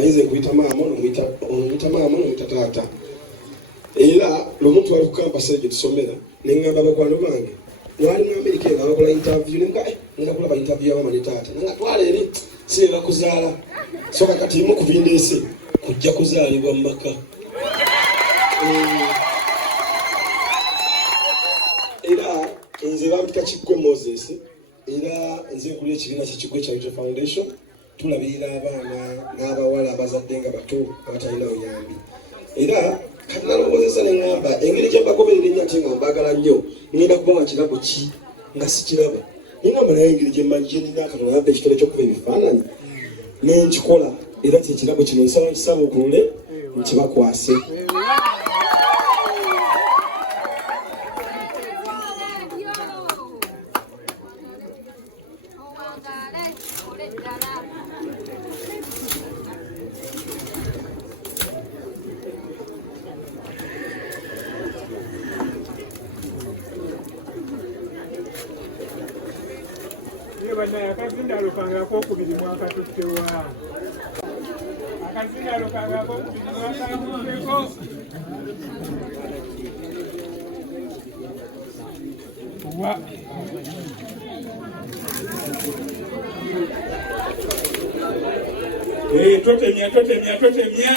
abayize kuyita maama n'omuyita maama n'omuyita taata. Era l'omuntu wali ku kampasi gye tusomera ne ngamba bakwano bange wali mu Amerika nga bakola interview nga kulaba interview ya maama ne taata nga twala eri si bakuzaala so kakati limu kuvinda esi kujja kuzaalibwa mu maka. Era nze bampita Kigwe Moses era nze nkulira ekibiina kya Kigwe Kigwe Foundation tulabirira abaana n'abawala abazadde nga bato abatalina buyambi. Era kati nalowozesa ne ngamba engeri gye mbagoberera ennyo ate nga mbaagala nnyo ngenda kubawa kirabo ki nga sikiraba ningamba naye engeri gye mmanyi nina Katonda yabba ekitole ky'okuba ebifaananyi n'enkikola era kyekirabo kino nsaba nkisaba okulule nkibakwase. Akazindalo kangako kubiri mwaka tuttewa. Akazindalo kangako kubiri mwaka tuttewa. Wa. Totemya.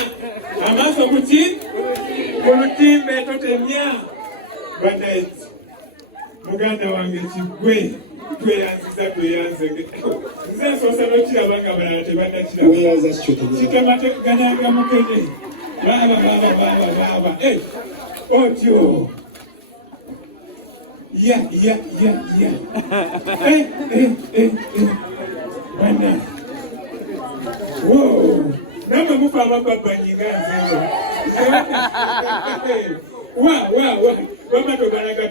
Amaso kuti? Kulutimbe totemya. Badaiti. Muganda wange Kigwe. Tweyanze nze sosa n'okiraba nga balala tebannakiraba kitamatekaganyanga mukene baaba otyo ya bana namwe mufa abababanyinga nzeyo wama tobalaga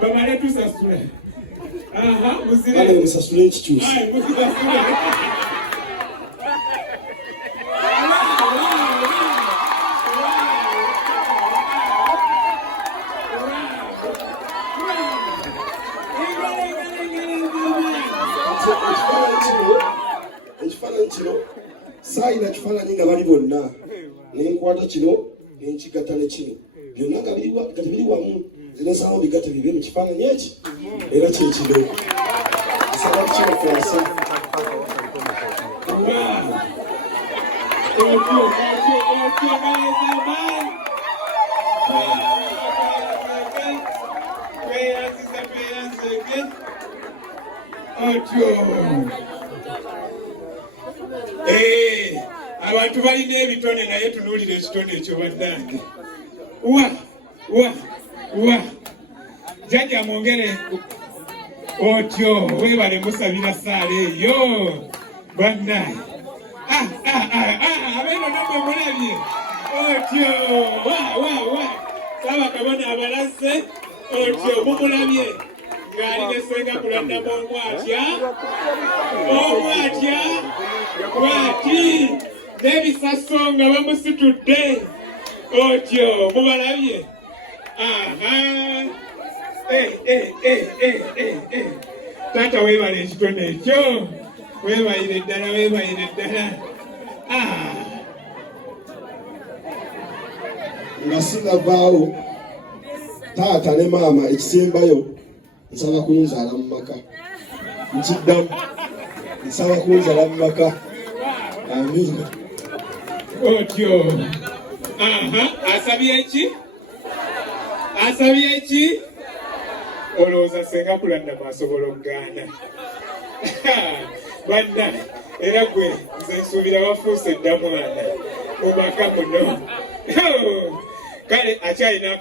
bamale tusasula. Aha, musire. Ale musasule ekikyusa. Ai, musasule. Ekifaananyi kino saayina kifaananyi nga bali bonna nenkwata kino nenkigatta ne kino byonna nga biri wamu zinasalawo bigatte bibe mu kifaananyi eki era kyekiro asaba kibakwasa. Abantu balina ebitone naye tunuulira ekitone ekyo bannange. Jjajja mwongere otyo weebale musabira saala eyo bannange. Abeeno namwe mulabye otyo Ssaabakabona abalaze otyo mumulabye ng'ali ne Ssenga Kuladdamu omwatya bw'ati n'ebisaso nga bamusitudde otyo mubalabye. Taata weebale ekitone ekyo weebayire ddala. Nga sinavaawo taata ne maama ekisembayo nsaba kunzaala mu maka. Nkiddamu nsaba kunzaala mu maka. Amiina. Otyo. Asabye eki? Olowooza Ssenga Kuladdamu asobola okugaana. Banna era gwe nze nsuubira wafuuse dda mwana mu maka muno. Kale akyalina